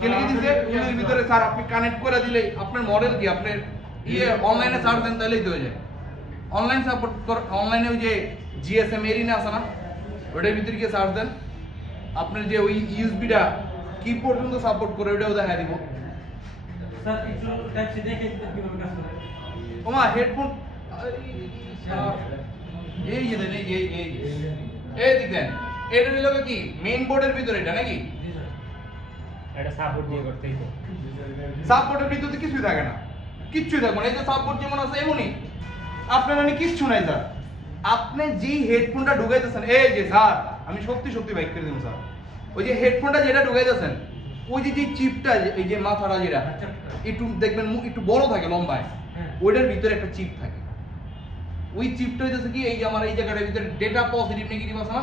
কেন কি দিছে এগুলোর ভিতরে স্যার আপনি কানেক্ট করে দিলে আপনার মডেল কি আপনি অনলাইনে সার্চ দেন তাহলেই তো হয়ে যায়। অনলাইন সাপোর্ট অনলাইনে ওই যে জিএসএম এরিনা আছে না, ওটার ভিতরে গিয়ে সার্চ দেন, আপনার যে ওই ইউএসবিটা কি পর্যন্ত সাপোর্ট করে ওটাও দেখা দিব। স্যার একটু টাইপ সি দেখে কিভাবে কাজ করে। ওমা হেডফোন এই যে দেন এই দেখেন এটা নিল কি মেইন বোর্ডের ভিতরে এটা নাকি, জি স্যার। এটা সাপোর্ট দিয়ে করতেই তো। সাপোর্টের ভিতরে কিছুই থাকে না, কিচ্ছুই থাকবে না। এই যে সাপোর্ট যেমন আছে এমনই আপনার মানে কিচ্ছু নাই স্যার। আপনি যেই হেডফোনটা ঢুকাইতেছেন এই যে স্যার আমি সত্যি সত্যি বাইক করে দেবো স্যার, ওই যে হেডফোনটা যেটা ঢুকাইতেছেন ওই যে চিপটা এই যে মাথাটা যেটা একটু দেখবেন একটু বড় থাকে লম্বায়, ওইটার ভিতরে একটা চিপ থাকে। ওই চিপটা হইতেছে কি এই যে আমার এই জায়গাটার ভিতরে ডেটা পজিটিভ নেগেটিভ আছে না,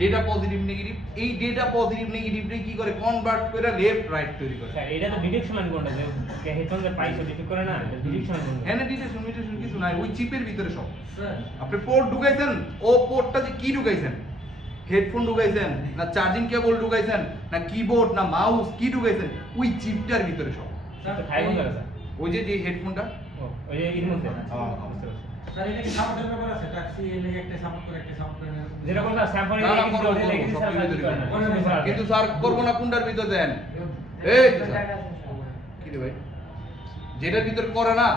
ডেটা পজিটিভ নেগেটিভ, এই ডেটা পজিটিভ নেগেটিভটাই কি করে কনভার্ট করে লেফট রাইট তৈরি করে। স্যার এটা তো ডিটেকশন কোনটা যে হেডফোন যে প্রাইস ডিটেক্ট করে না, ডিটেকশন কোনটা? এনে ডিটেকশন মিটেকশন কিছু নাই, ওই চিপের ভিতরে সব। স্যার আপনি পোর্ট ঢুকাইছেন, ও পোর্টটা যে কি ঢুকাইছেন, হেডফোন ঢুকাইছেন না চার্জিং কেবল ঢুকাইছেন না কিবোর্ড না মাউস কি ঢুকাইছেন, ওই চিপটার ভিতরে সব। তো খাই কোনটা স্যার? ওই যে হেডফোনটা ও ওই যে এর মধ্যে বুঝতে হ্যাঁ। পারছি। স্যার এটা কি সাপোর্টের ব্যাপার আছে? টাইপ সি এর লেগে একটা সাপোর্ট করে একটা সাপোর্ট করে না। যেরকম না স্যাম্পল না, না, করবো, করবো, সব ভিতরে করবো। কিন্তু স্যার করবো না কোনটার ভিতর দেন, এই যে স্যার কি রে ভাই যেটার ভিতর করে না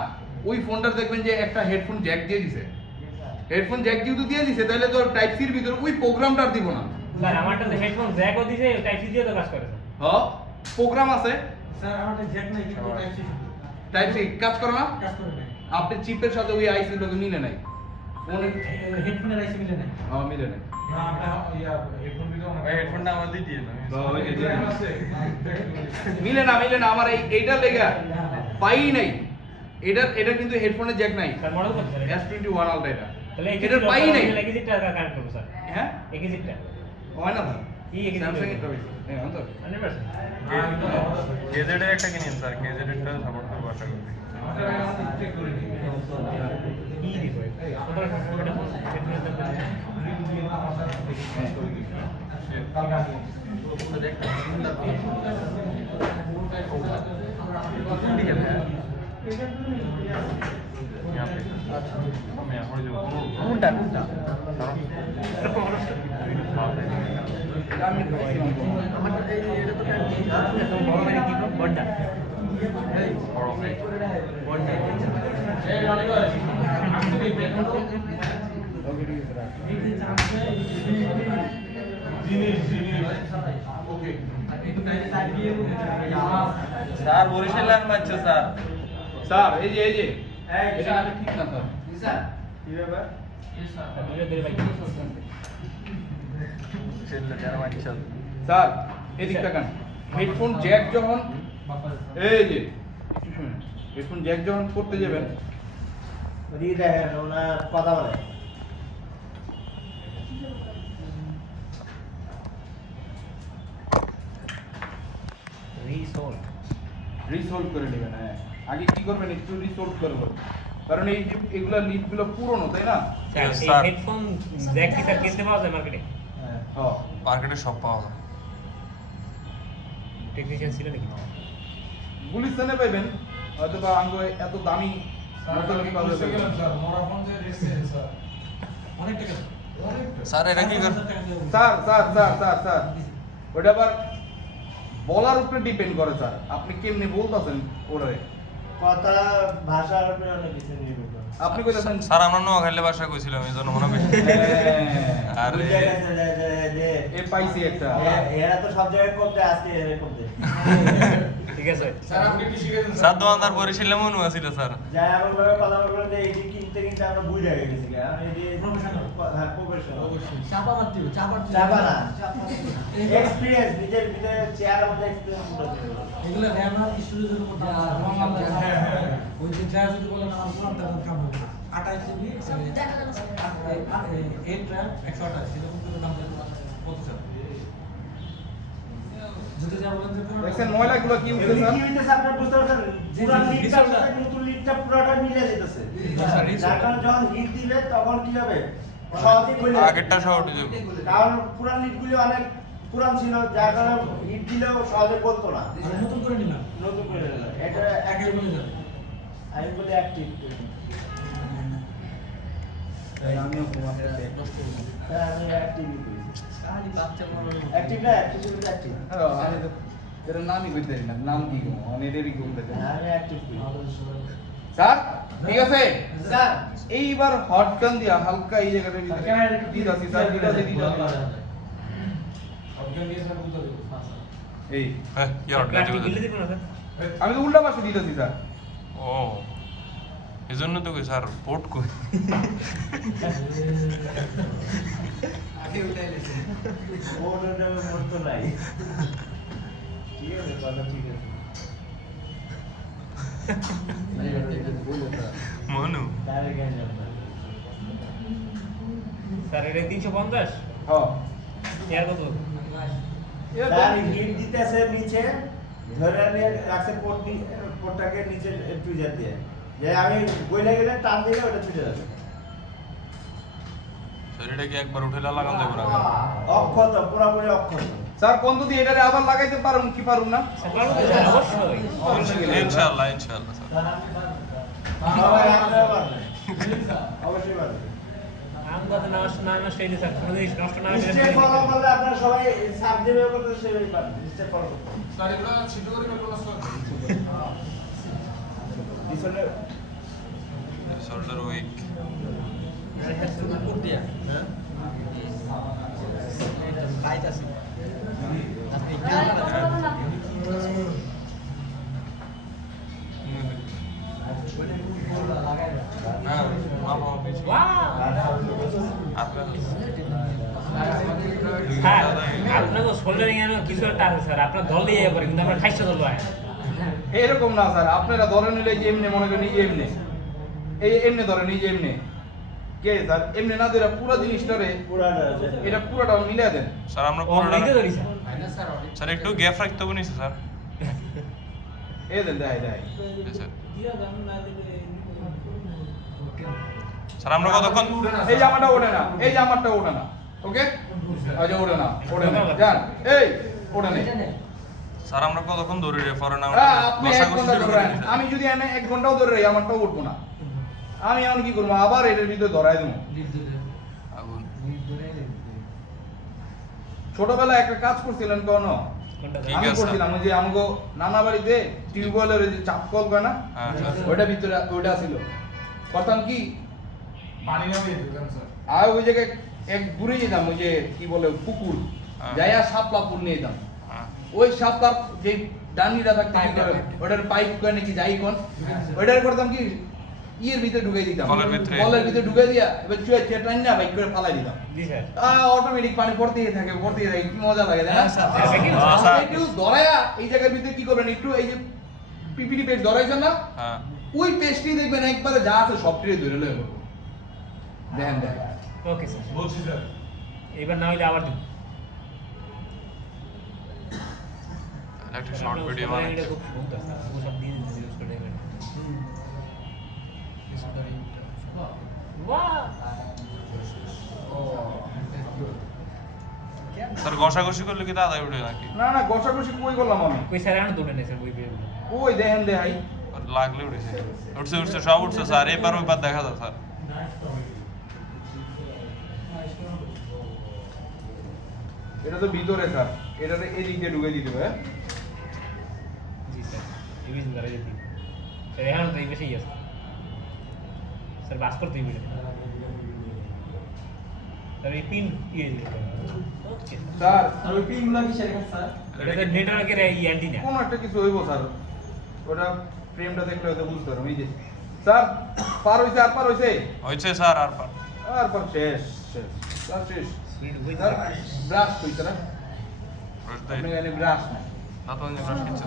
ওই ফোনটার দেখবেন যে একটা হেডফোন জ্যাক দিয়ে দিছে, হেডফোন জ্যাক যেহেতু দিয়ে দিছে তাহলে তো টাইপ সির ভিতর ওই প্রোগ্রামটা আর দিব না। স্যার আমারটা তো হেডফোন জ্যাকও দিছে টাইপ সি দিয়ে তো কাজ করে স্যার। হ্যাঁ প্রোগ্রাম আছে স্যার আমাদের জ্যাক নাই কিন্তু টাইপ সি শুধু টাইপ সি কাজ করে না? কাজ করে নাই আপনার চিপের সাথে ওই আইসি লোকে মিলে নাই। অনেক হেডফোনের আইসি মিলে নাই মিলে নাই। না আমরা ইয়া হেডফোন দিতে অনেক হেডফোনটা আমাদের দিয়ে না মিলে না আমার এইটা লেগা পাই নাই। এটা কিন্তু হেডফোনের জ্যাক নাই। স্যার মডেল কত স্যার? S21 আলট্রা এটা। তাহলে এটার পাই নাই। এক্সিটটা কানেক্ট করব স্যার। হ্যাঁ? এক্সিটটা হয় না ভাই। কি exit স্যামসাং করবে? এর হবে। হ্যাঁ, অন্তর। 100%। কেজেডের একটা কিনেন স্যার, কেজেডেরটা সাপোর্ট করবো আশা করি। চেক করে নিই কি দিব? ওটা হেডফোনের দাম কত? यहाँ पे मैं और जो কোনটা? বড় মানে কি বড়টা? बड़ो है স্যার বরিশাল লাগ মারছে স্যার। স্যার এই যে এটা কিন্তু ঠিক না স্যার। কি ব্যাপার? দুটো ধরে বাইক। ছেলে যারা মারছে স্যার এদিক তাকান। হেডফোন জ্যাক যখন এই যে একটু শুনুন, হেডফোন জ্যাক যখন করতে যাবেন ওদিকে দেখেন ওনার কথা বলে রিসোল। রিসোল্ভ করে নেবেন। হ্যাঁ, আগে কি করবেন একটু রিসোল্ভ করবেন, কারণ এই যে এগুলা লিডগুলো পুরনো তাই না? স্যার Yes, এই sir. হেডফোন জ্যাক কি স্যার কিনতে পাওয়া যায় মার্কেটে? হ্যাঁ, মার্কেটে সব পাওয়া যায়। টেকনিশিয়ান ছিল নাকি? গুলিস্তানে পাইবেন হয়তো বা আঙ্গ এত দামি মডেল পাওয়া যাবে না। স্যার মোরা ফোন দিয়ে রেসে স্যার অনেক টাকা স্যার এটা কি করে স্যার ওটা আবার বলার উপরে ডিপেন্ড করে স্যার, আপনি কেমনে বলতেছেন ওরে। কথা ভাষার উপরে অনেক কিছু নির্ভর করে আপনি কইতাছেন স্যার আমরা নোয়াখালী ভাষা কইছিলাম এই জন্য মনে করি আরে বুঝে গেছে যে এ পাইছি একটা। এরা তো সব জায়গায় করতে আজকে এরা করতে ঠিক আছে স্যার আপনি কি শিখেছেন স্যার দোকানদার বরিশালে মনে আছিল স্যার। যা এমন ভাবে কথা বলবেন যে এই যে কিনতে কিনতে আমরা বুঝে গেছি কারণ এই যে Professional. হ্যাঁ প্রফেশনাল অবশ্যই চাপা মারতে হবে চাপা চাপা না এক্সপেরিয়েন্স নিজের ভিতরে চেয়ার মধ্যে এক্সপেরিয়েন্স এগুলো র্যামার স্টোরেজ এর উপর হ্যাঁ হ্যাঁ ওই যে যা যদি বলেন আমার পুরান তখন কাম হবে 28 জিবি 8 RAM 128 সেরকম করে দাম দেন কত স্যার যদি যা বলেন যে দেখছেন ময়লাগুলো কি উঠছে কি স্যার? হইতেছে আপনারা বুঝতে পারছেন জি, পুরান জি, লিডটার রিসোর্টটা। সাথে নতুন লিডটা পুরোটা মিলে যেতেছে যার কারণে যখন হিট দিবে তখন কি হবে সহজেই খুলে যাবে। আগেরটা সহ উঠে যাবে। কারণ পুরান লিডগুলি অনেক পুরান ছিল যার কারণে হিট দিলেও সহজে বলতো না আমি নতুন করে নিলাম নতুন করে নিল। এটা একের বলে যাবে আমি বলি অ্যাক্টিভ আমিও তোমার সাথে আমি অ্যাক্টিভই করি অ্যাক্টিভ না অ্যাক্টিভ আমি তো এর নামই কইতে পারি না, নাম কি গো অনেদেরই বলতে চাই। আমি অ্যাক্টিভ করি স্যার ঠিক আছে স্যার এইবার হট গান দিয়া হালকা এই জায়গাটা দিয়ে দাসি স্যার দিদাসি অজ্ঞান দিয়ে স্যার বুঝতে দেব এই হ্যাঁ ইয়ার প্লাস্টিক বিলে দিব না স্যার? আমি তো উল্টা পাশে দিদাসি স্যার। ও এজন্য তো কই স্যার পোর্ট কই ওটা মোট তো নাই ঠিক আছে তাহলে ঠিক আছে মনু তাহলে কেন যাবেন স্যার এটা 350 হ্যাঁ এর কত? স্যার হিট দিতেছে নিচে ধরে নিয়ে রাখছে পোর্টটাকে নিচে টুইজার দিয়ে যে আমি বইলে গেলে টান দিলে ওটা ছুটে যাবে স্যার এটা কি একবার উঠে লাগাল দেব না অক্ষত পুরোপুরি অক্ষত স্যার কোন যদি এটারে আবার লাগাইতে পারুম কি পারুম না? স্যার পারবো তো স্যার অবশ্যই। ইনশাআল্লাহ স্যার সবাই আপনারা পারবেন অবশ্যই পারবেন আমরা তো নষ্ট না নষ্ট এই স্যার কোনো জিনিস নষ্ট না হলে স্টেপ ফলো করলে আপনারা সবাই সাব দেবে করতে সেভাবে পারবেন স্টেপ ফলো করতে স্যার এগুলো ছিট করে বের করলাম স্যার পিছনে শোল্ডার উইক আপনার স্যার আপনাকে সোল্ডারিং এর কিছু একটা আছে স্যার আপনার দল দিয়ে পারে কিন্তু আমরা খাইছে দল হয় এরকম না স্যার, আপনারা ধরে নিলে যে এমনি মনে করেন এই যে এমনি এমনি ধরেন এই যে এমনি কে স্যার এমনি না ধরে পুরো জিনিসটারে এটা পুরোটা মিলিয়ে দেন। স্যার আমরা ও পুরোটা নিতে ধরি sir minus sir audit sir একটু গ্যাপ রাখতে হবে নিছে স্যার এই দেন দেয় দেয় জি স্যার স্যার আমরা কতক্ষণ এই জামাটা ওঠে না, এই জামাটা ওঠে না, ওকে আচ্ছা ওঠে না জান এই ওঠে নেই। স্যার আমরা কতক্ষণ ধরে রে ফরেন আপনি 1 ঘন্টা ধরে রাখেন, আমি যদি এনে 1 ঘন্টাও ধরে রাখি আমারটাও উঠবো না, আমি এখন কি করবো আবার এটার ভিতরে ধরাই দেবো। আগুন ছোটবেলায় একটা কাজ করছিলেন কোন কোনটা ঠিক আমি আছে। করছিলাম ওই যে আমাগো নানা বাড়িতে টিউবওয়েলের ওই যে চাপ কল করে না হ্যাঁ স্যার ওইটা ভিতরে ওইটা ছিল, করতাম কি পানি নামিয়ে দিতেন স্যার। আর ওই জায়গায় এক দূরে যেতাম ওই যে কি বলে পুকুর হ্যাঁ। যাইয়া শাপলা ফুল নিয়ে যেতাম, হ্যাঁ ওই শাপলার যে ডান্ডিটা থাকতো কি করে ওটার পাইপ করে নাকি যাই কোন ওইটার করতাম কি ইয়ের ভিতরে ঢুকাই দিতাম, কলের ভিতরে? কলের ভিতরে ঢুকাই দিয়া এবার চুয়ে চুয়ে টাইন না বাইক করে ফালাই দিতাম, জি স্যার অটোমেটিক পানি পড়তেই থাকে কি মজা লাগে তাই না? হ্যাঁ, স্যার। একটু ধরায়া এই জায়গার ভিতরে কি করবেন একটু এই যে পিপিটি পেস্ট ধরাইছেন না হ্যাঁ ওই পেস্টটি দেখবেন একবারে যা আছে সব টিরে ধরে লয়ে যাবে। দেখেন দেখ ওকে স্যার বলছি স্যার। এবার না হইলে আবার দিন একটা শর্ট ভিডিও মানে এটা খুব সুন্দর স্যার ও সব দিন ইউজ করে নেবেন বাহ স্যার ঘষাঘষি করলে কি দাদা উঠে নাকি না না ঘষাঘষি কই করলাম আমি কই স্যার এখন দৌড়ে নেই স্যার বই বেরগুলো ওই দেখেন দেখাই আর লাগলে উঠেছে উঠছে উঠছে সব উঠছে স্যার এবার ওইবার দেখা যায় স্যার এটা তো ভিতরে স্যার এটাতে এই দিক দিয়ে ঢুকে দিতে হবে জি স্যার এই বিজন ধরে যেতে স্যার এখন তো এই বেশি আছে স্যার বাস করতে দিবি স্যার এই পিন ইয়ে দিতে ওকে স্যার আর ওই পিনগুলো কিসের কাছে স্যার? এটা নেটওয়ার্কের এই অ্যান্টিনা কোন একটা কিছু হইব স্যার ওটা ফ্রেমটা দেখলে হয়তো বুঝতে পারবো এই যে স্যার পার হইছে আর পার হইছে হয়েছে স্যার আর পার আর পার শেষ শেষ স্যার শেষ স্পিড হই স্যার ব্রাশ হইছে না বুঝতে আপনি এখানে ব্রাশ না না তো ব্রাশ কিচ্ছে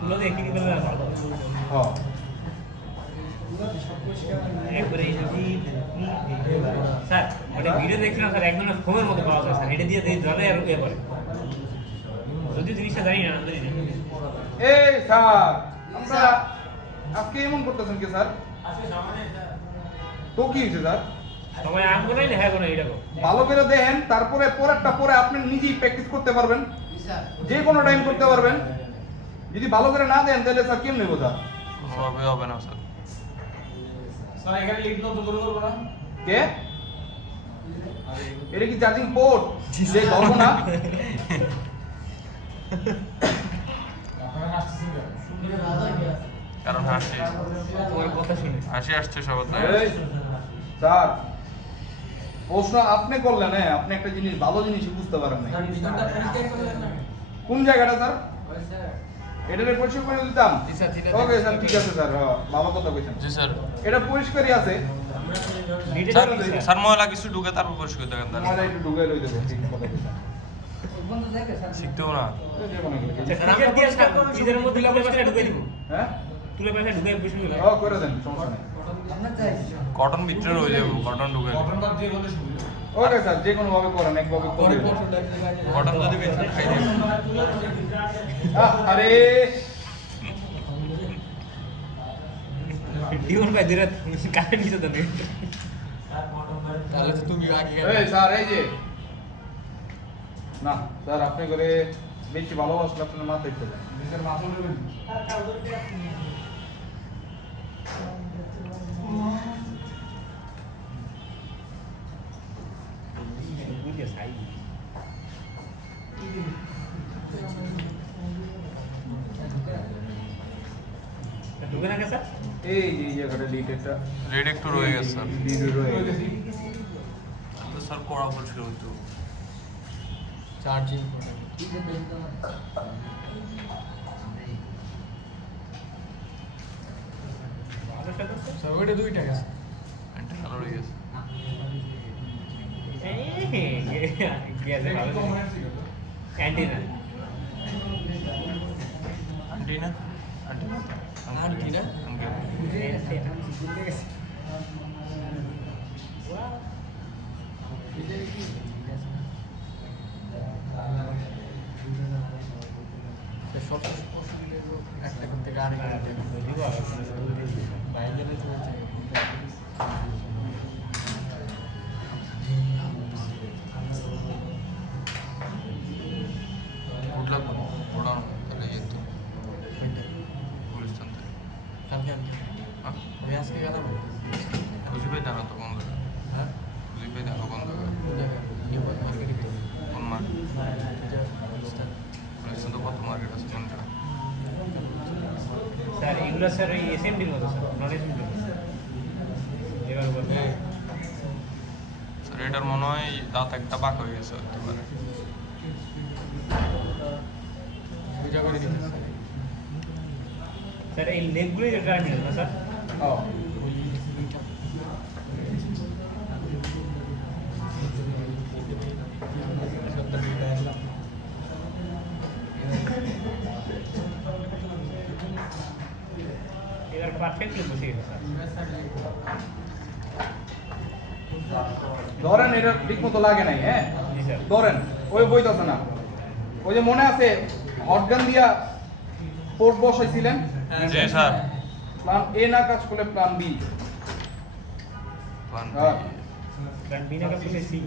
তুলো দিয়ে কি করবে ভালো হ্যাঁ একবারে এই যদি স্যার মানে ভিডিও দেখছিলাম স্যার একদম ফোমের মতো পাওয়া যায় স্যার এটা দিয়ে জলে আর ইয়ে করে যদি জিনিসটা জানি না জানি না এই স্যার আমরা আজকে এমন করতেছেন কি স্যার তো কি হয়েছে স্যার সবাই আমগো নাই দেখা কোনো এটা কো ভালো করে দেখেন তারপরে পরেরটা পরে আপনি নিজেই প্র্যাকটিস করতে পারবেন স্যার যে কোনো টাইম করতে পারবেন, যদি ভালো করে না দেন তাহলে স্যার কেমনে বোঝা হবে হবে না স্যার স্যার এখানে লিড তো দূর করবো না। কে এটা কি চার্জিং পোর্ট যে ধরবো না আপনারা হাসতেছেন কেন? কারণ হাসি তোমার কথা শুনে হাসি আসছে সবার তাই এই, স্যার প্রশ্ন আপনি করলেন হ্যাঁ আপনি একটা জিনিস ভালো জিনিস বুঝতে পারেন না ভিতরটা পরিষ্কার করলেন না কোন জায়গাটা স্যার ওই স্যার এটারে পরিষ্কার করে দিতাম জি স্যার যেটা ওকে স্যার ঠিক আছে স্যার ভালো কথা কইছেন জি স্যার এটা পরিষ্কারই আছে স্যার স্যার ময়লা কিছু ঢুকে তারপর পরিষ্কার দেখেন তার আমাদের একটু ঢুকে লই দেবো ঠিক কথা কইছেন বন্ধু দেখে স্যার শিখতেও না যে কোনো কিছু। ফ্রিজের দিয়ে স্যার ফ্রিজের মধ্যে তুলে পাশে ঢুকে দিব হ্যাঁ তুলে পাশে ঢুকে বসে দিলাম ও করে দেন সমস্যা নেই আপনার চাই কটন ভিতরে রয়ে যাবে কটন ঢুকে কটন বাদ দিয়ে করলে সুবিধা। ওকে স্যার যে কোনো ভাবে করেন একভাবে করে দেন। কটন যদি ভিতরে খাই দেবে আরে ডিউন ভাই দিরা কানে নিচে দেন তাহলে তো তুমি আগে এই স্যার এই যে না স্যার আপনি করে বেশি ভালোবাসলে আপনার মাথায় চলে নিজের মাথা নেবেন। বুঝে সাই ঢুকে না স্যার এই যে এই জায়গাটা লিডেরটা রেড একটু রয়ে গেছে স্যার লিড রয়ে গেছে। স্যার কড়া পড়ছিল একটু চার্জিং স্যার ওইটা 2 টাকা অ্যান্টেনা লড়ে গেছে ক্যান্টিনা অ্যান্টেনা আন্টিনা সবচেয়ে অসুবিধা হলো একটা করতে আরেকটা বাইরে গেলে তো উঠলাম পড়ানো তাহলে যেত গুলিস্তান থেকে কালকে হ্যাঁ আমি আজকে গেলাম খুঁজে পেয়ে দেখো তো কোন জায়গায় হ্যাঁ খুঁজে পেয়ে দেখো কোন জায়গায় নিউ মার্কেটে কোন মার্কেট গুলিস্তান গুলিস্তান তো কত মার্কেট আছে কোনটা স্যার এগুলো স্যার ওই এসএমডির মতো স্যার নন এসএমডি এবার বলতে স্যার এটার মনে হয় দাঁত একটা বাঁক হয়ে গেছে হতে পারে পূজা করে দিতে স্যার এই লেগগুলোই টার্মিনাল না স্যার এবার পারফেক্টলি বসে গেছে স্যার ধরেন এটা ঠিক মতো লাগে নাই, হ্যাঁ জি স্যার ধরেন ওই বইতেছে না, ওই যে মনে আছে হটগান দিয়া পোর্ট বসাইছিলেন, জি স্যার প্ল্যান এ না কাজ করলে প্ল্যান বি, প্ল্যান হ্যাঁ। কারণ বিনা কাছে সি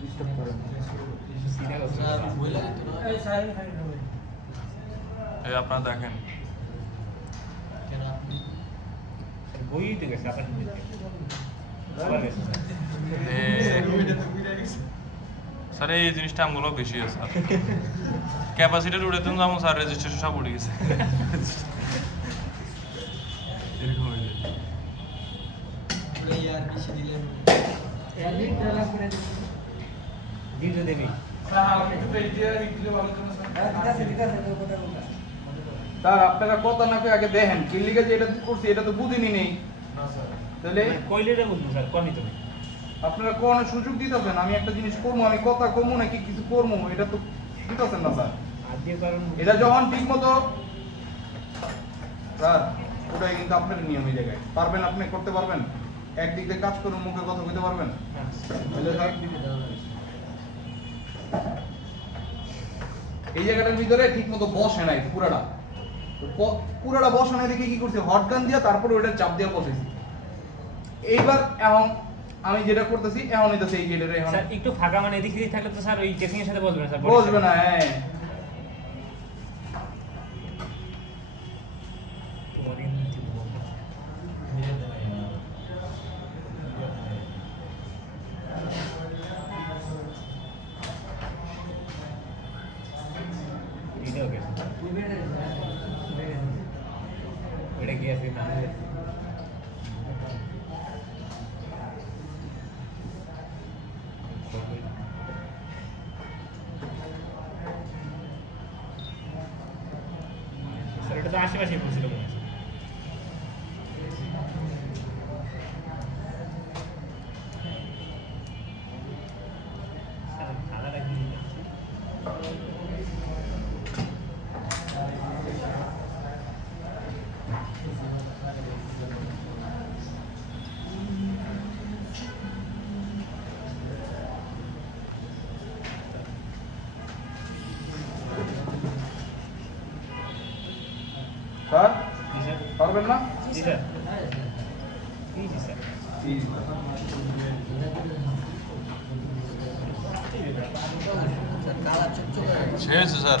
ডিস্টার্ব করে সি না কাছে স্যার বইলা দিত না এই আপনারা দেখেন কেন আপনি বই তো গেছে আপনার আবার গেছে স্যার স্যার এই জিনিসটা আমগুলো বেশি আছে স্যার ক্যাপাসিটির উড়ে তুমি যেমন স্যার রেজিস্ট্রেশন সব উড়ে গেছে এরকম হয়ে যায় আর বেশি দিলে দিতে দেবি স্যার আপনারা কথা না কই আগে দেখেন কি লিগে যে এটা করছি এটা তো বুঝিনি নেই, তাহলে কইলেটা বুঝবো স্যার কমই তো আপনারা কোন সুযোগ দিতেছেন আমি একটা জিনিস করবো, আমি কথা কমু নাকি কিছু করবো, এটা তো দিতেছেন না স্যার। আজকে কারণ এটা যখন ঠিক মতো স্যার ওটাই কিন্তু আপনার নিয়ম, এই জায়গায় পারবেন, আপনি করতে পারবেন, একদিক দিয়ে কাজ করুন মুখে কথা কইতে পারবেন, তাহলে স্যার এই জায়গাটার ভিতরে ঠিক মতো বসে নাই পুরাটা, পুরাটা বসে নাই দেখে কি করছে হটগান দিয়া তারপরে ওইটা চাপ দিয়া বসেছি। এইবার এখন আমি যেটা করতেছি এখন এটা সেই গেটের এখন স্যার একটু ফাঁকা মানে এদিক সেদিক থাকলে তো স্যার ওই ড্রেসিং এর সাথে বসবে না স্যার বসবে না, হ্যাঁ এটাও গেছে ওটা কি আছে না স্যার এটা তো আশেপাশে পড়ছিল মনে হয় স্যার আলাদা কি স্যার জি স্যার পারবেন না? জি স্যার জি স্যার কালার চকচকে শেষ স্যার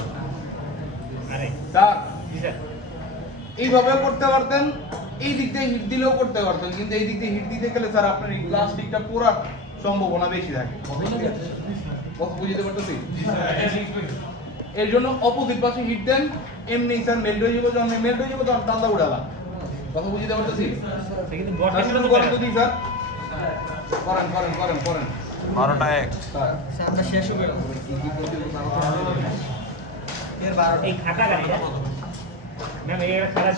আরে স্যার জি স্যার এইভাবে করতে পারতেন, এই দিক দিয়ে হিট দিলেও করতে পারতেন, কিন্তু এই দিক দিয়ে হিট দিতে গেলে স্যার আপনার এই গ্লাস দিকটা পুরার সম্ভাবনা বেশি থাকে। কথা বুঝতে পারতেছি? এর জন্য অপোজিট পাশে হিট দেন, এমনি স্যার মেল্ট হয়ে যাবো, যখন মেল্ট হয়ে যাবো তখন টান্দা উড়ালা। কথা বুঝতে পারতেছি? কিন্তু স্যার, বর্তমানে শুরু করেন তো দি স্যার, করেন করেন করেন করেন 12টা 1 আমরা শেষ হবে এই খাতা গাড়িটা ম্যাম এই খাতা